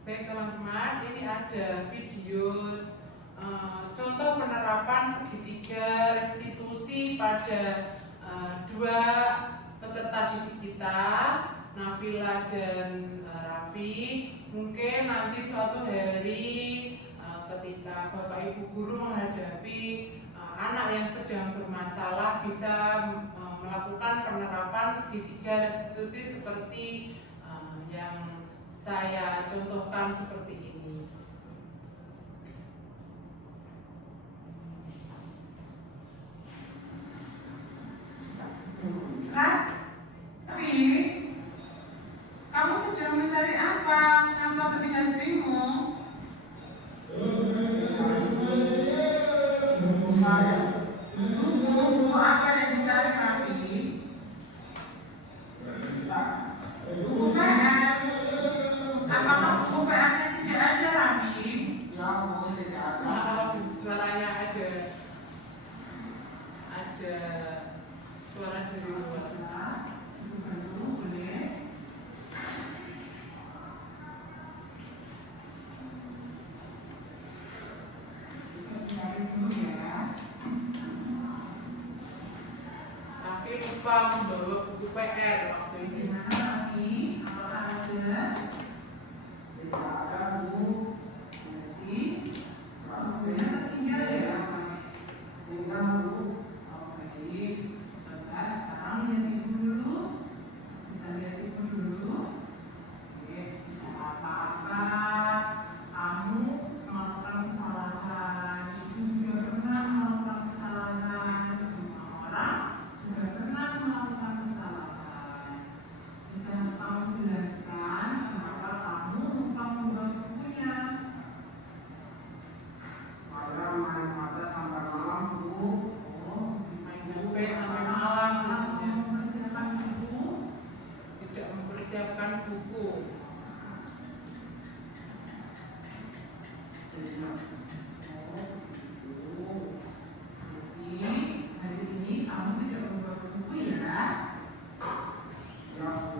Baik teman-teman, ini ada video contoh penerapan segitiga restitusi pada dua peserta didik kita, Nafila dan Raffi. Mungkin nanti suatu hari ketika Bapak Ibu guru menghadapi anak yang sedang bermasalah bisa melakukan penerapan segitiga restitusi seperti yang saya contohkan seperti ini. Raffi, kamu sedang mencari apa? Nampak terlihat bingung. Buku apa yang dicari Raffi? Buku PR. Apakah buku PR-nya tidak ada Raffi? Ya, buku tidak ada. Maaf, suaranya ada suara dari luar. Boleh. Cari dulu ya. Tapi lupa membawa buku PR waktu ini. Mana lagi? Apakah ada? Tidak ada Bu. Jadi bukunya tertinggal ya. Tinggal Bu. Oke. Sekarang lihat ibu dulu. Bisa lihat ibu dulu. Oke, tidak apa-apa. Kamu melakukan kesalahan. Ibu juga pernah melakukan kesalahan. Semua orang sudah pernah melakukan kesalahan. siapkan buku. Jadi hari ini kamu tidak membawa buku ya? Nah,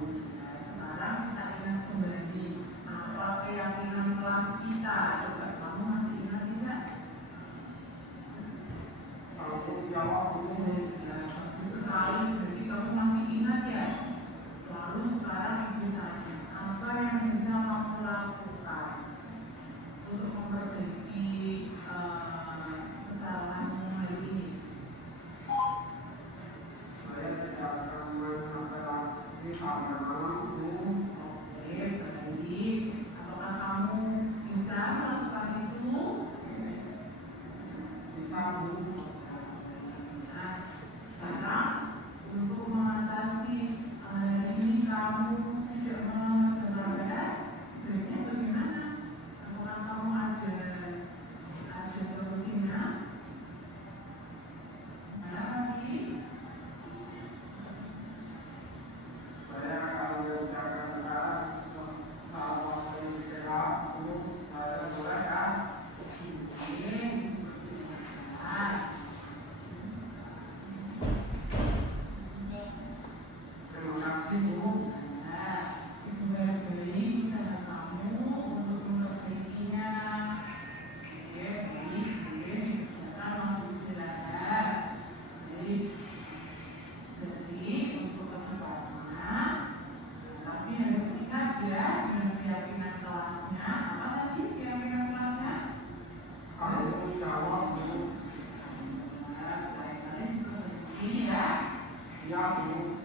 sekarang kita ingat kembali apa keyakinan kelas kita. Coba kamu masih ingat tidak? Kalau jawab ini bagus sekali, berarti kamu masih ingat ya? Lalu sekarang ibu tanya, apa yang bisa kamu lakukan untuk memperbaiki kesalahanmu hari ini? Saya tidak akan menghadapi sama-sama. Oke, baik. Apakah kamu bisa melakukan itu? Bisa, Bu. Nah, sekarang untuk mengatasi hari ini kamu tidak mengerjakan, sebenarnya bagaimana? Apakah kamu ada solusinya? Mana lagi? Saya akan mengerjakan sekarang sama segera untuk saya mulai kan? Terima kasih, Bu. Ibu beri saran kamu untuk memperbaikinya. Oke, baik, boleh dikerjakan langsung silakan. Jadi untuk kedepannya, tapi harus ingat ya dengan keyakinan kelasnya. Apa tadi keyakinan kelasnya? Kamu jawab, Bu. Baik-baik juga begini ya. Ya, Bu.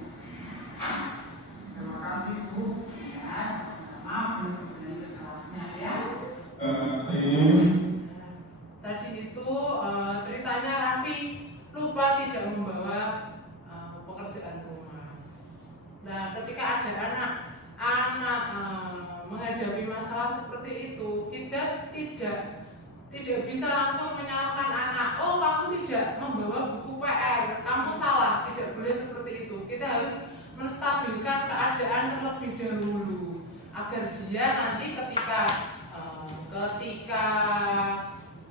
Terima kasih, Bu. Ya, sama-sama. Belum kembali ke kelasnya ya. Tadi itu ceritanya Raffi lupa tidak membawa pekerjaan rumah. Nah, ketika ada anak menghadapi masalah seperti itu, kita tidak bisa langsung menyalahkan anak. Oh, kamu tidak membawa buku PR, kamu salah. Tidak boleh seperti itu. Kita harus menstabilkan keadaan terlebih dahulu agar dia nanti ketika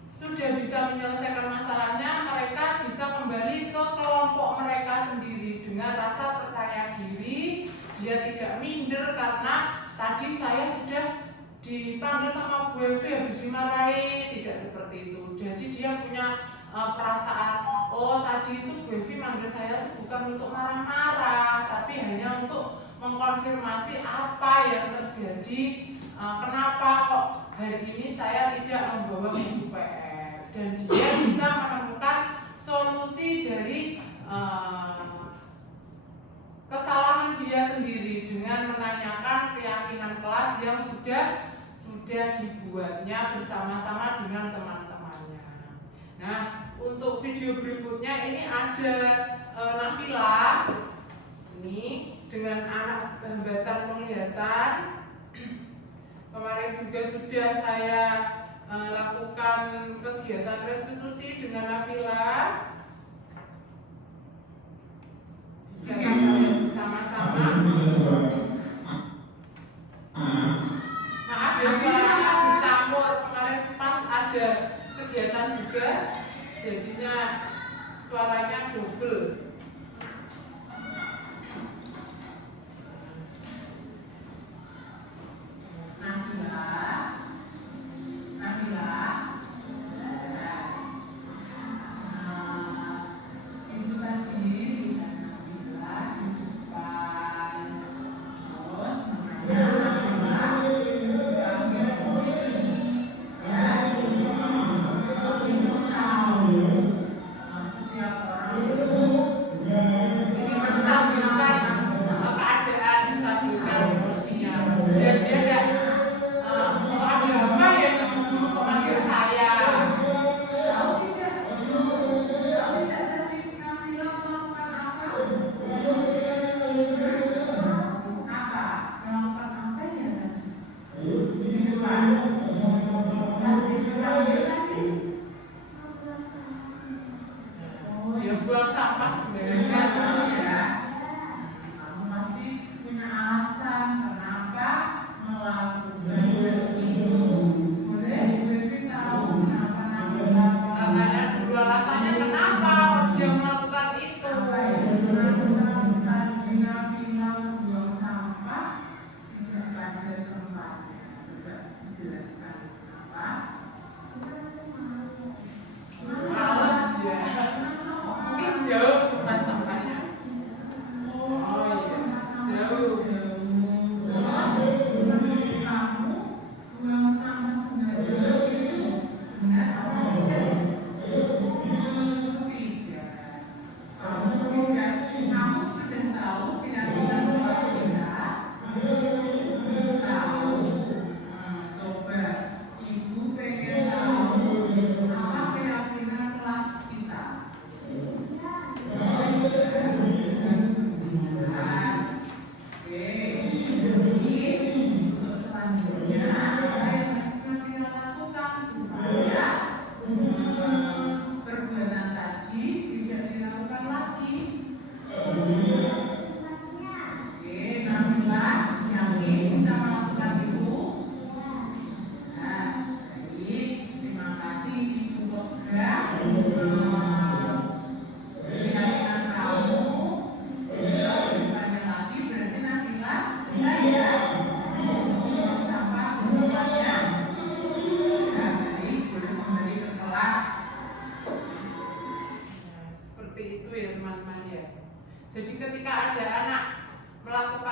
sudah bisa menyelesaikan masalahnya, mereka bisa kembali ke kelompok mereka sendiri dengan rasa percaya diri. Dia tidak minder karena tadi saya sudah dipanggil sama Bu Evi habis dimarahi, tidak seperti itu. Jadi dia punya perasaan, oh tadi itu Bu Evi manggil saya bukan untuk marah-marah, tapi hanya untuk mengkonfirmasi apa yang terjadi, kenapa kok hari ini saya tidak membawa buku PR, dan dia bisa menemukan solusi dari kesalahan dia sendiri dengan menanyakan keyakinan kelas yang sudah dibuatnya bersama-sama dengan teman-temannya. Nah, untuk video berikutnya ini ada Nafila ini dengan anak hambatan penglihatan. Kemarin juga sudah saya lakukan kegiatan restitusi dengan Nafila. Bisa kita bersama-sama. Maaf ya, suara bercampur. Kemarin pas ada kegiatan juga, jadinya suaranya double. Ibu tadi lihat Nabila di depan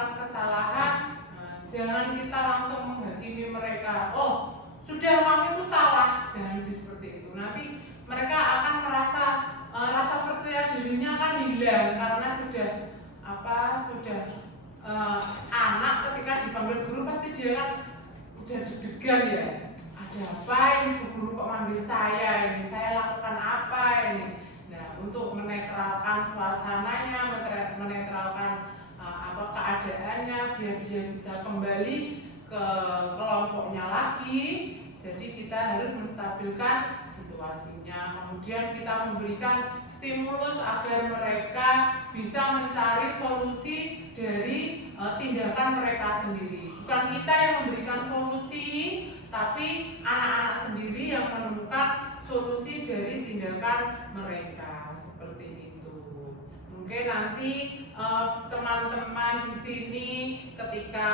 melakukan kesalahan, jangan kita langsung menghakimi mereka. Oh, sudah kamu itu salah, jangan seperti itu. Nanti mereka akan merasa rasa percaya dirinya akan hilang karena sudah anak ketika dipanggil guru pasti dia kan udah deg-degan ya. Ada apa ini, Bu Guru kok manggil saya ini? Saya lakukan apa ini? Nah, untuk menetralkan suasananya, menetralkan keadaannya biar dia bisa kembali ke kelompoknya lagi. Jadi kita harus menstabilkan situasinya. Kemudian kita memberikan stimulus agar mereka bisa mencari solusi dari tindakan mereka sendiri. Bukan kita yang memberikan solusi, tapi anak-anak sendiri yang menemukan solusi dari tindakan mereka. Seperti itu. Mungkin nanti teman-teman di sini ketika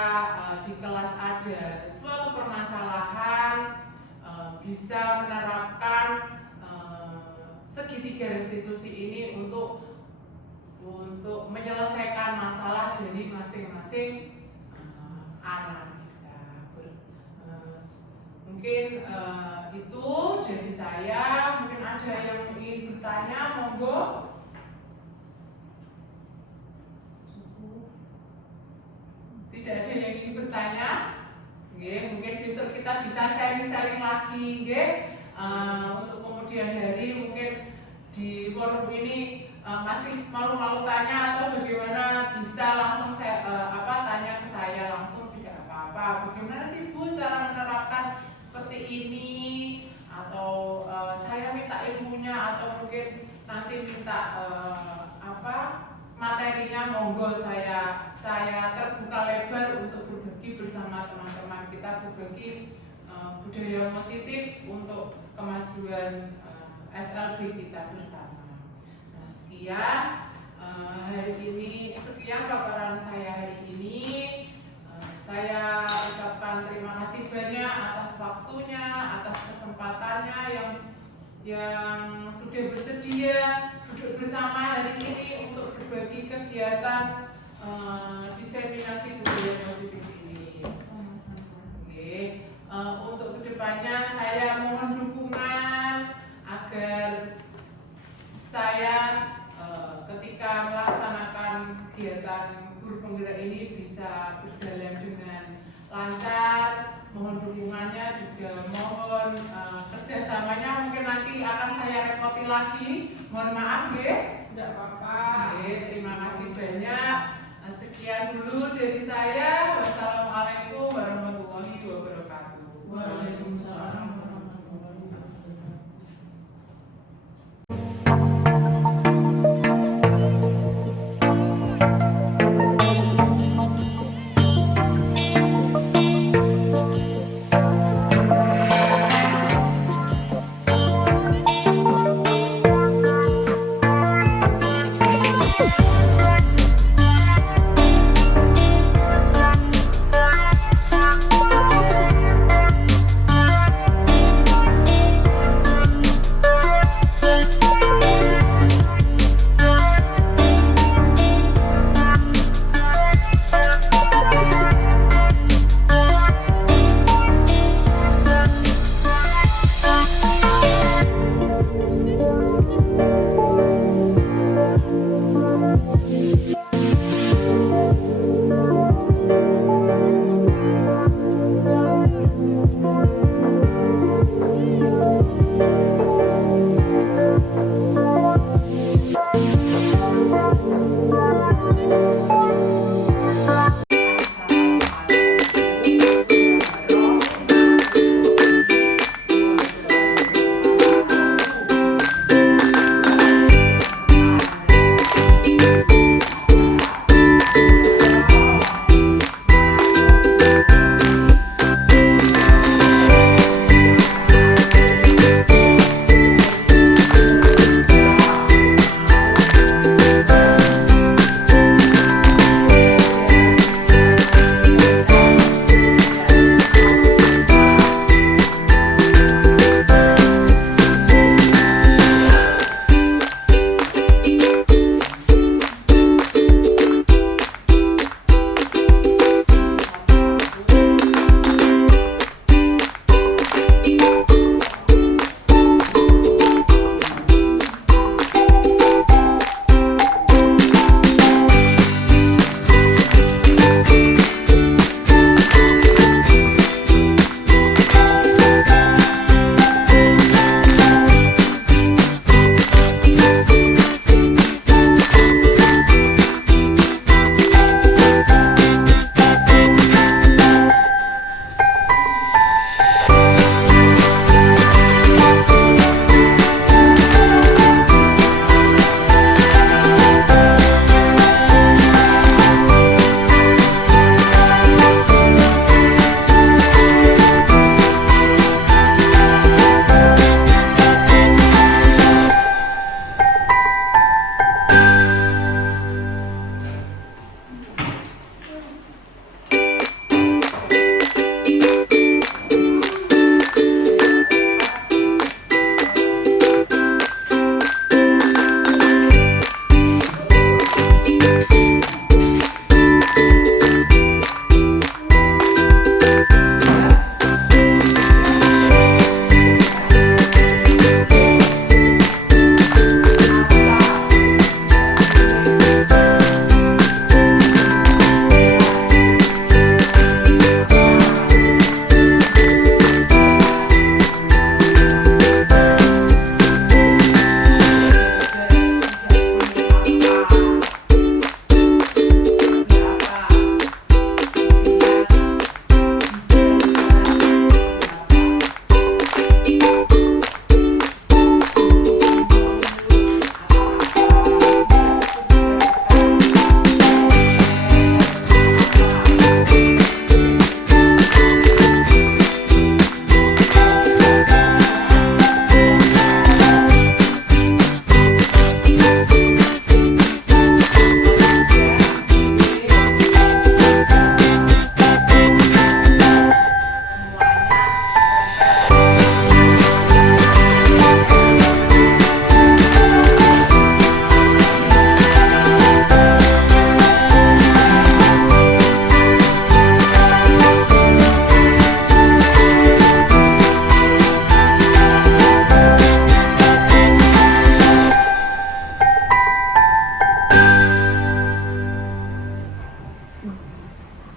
di kelas ada suatu permasalahan bisa menerapkan segitiga restitusi ini untuk menyelesaikan masalah dari masing-masing anak kita. Mungkin itu dari saya. Mungkin ada yang ingin bertanya, monggo. Tidak ada yang ingin bertanya? Mungkin besok kita bisa sharing-sharing lagi, untuk kemudian hari. Mungkin di forum ini masih malu-malu tanya atau bagaimana, bisa langsung tanya ke saya langsung, tidak apa-apa. Bagaimana sih Bu cara menerapkan seperti ini, atau saya minta ilmunya, atau mungkin nanti minta materinya, monggo saya terbuka lebar untuk berbagi bersama teman-teman kita, berbagi budaya positif untuk kemajuan SLB kita bersama. Nah, sekian paparan saya hari ini. Saya ucapkan terima kasih banyak atas waktunya, atas kesempatannya yang sudah bersedia duduk bersama hari ini untuk berbagi kegiatan diseminasi budaya positif ini. Untuk kedepannya saya mohon dukungan agar saya ketika melaksanakan kegiatan guru penggerak ini bisa berjalan dengan lancar. Mohon dukungannya, juga mohon kerjasamanya. Mungkin nanti akan saya rekoti lagi. Mohon maaf, tidak apa-apa. Terima kasih banyak. Sekian dulu dari saya. Wassalamualaikum warahmatullahi wabarakatuh. Waalaikumsalam.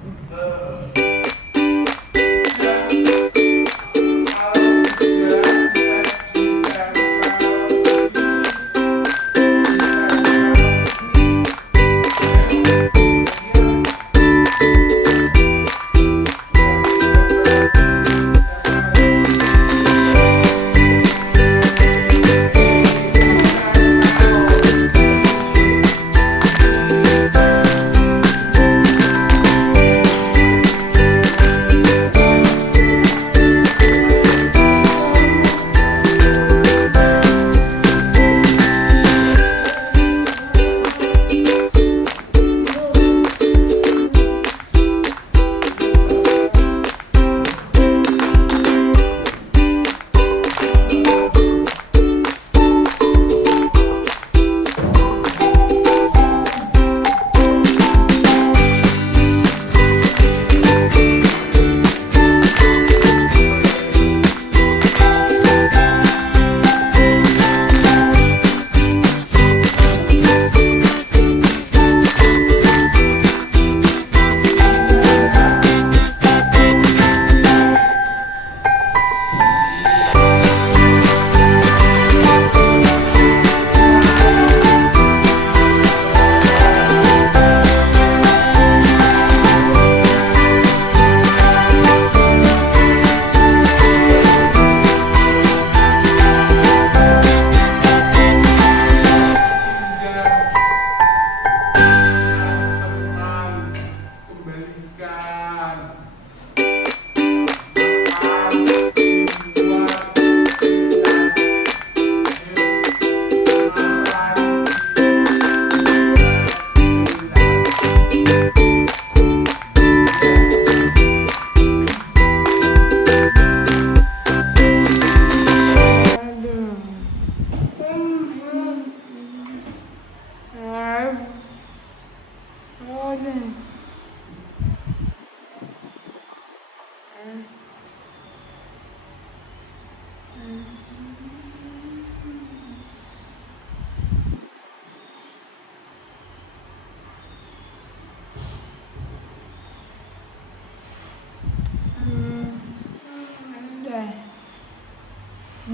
Udah.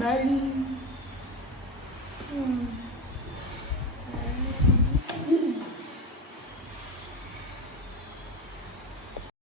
Bye.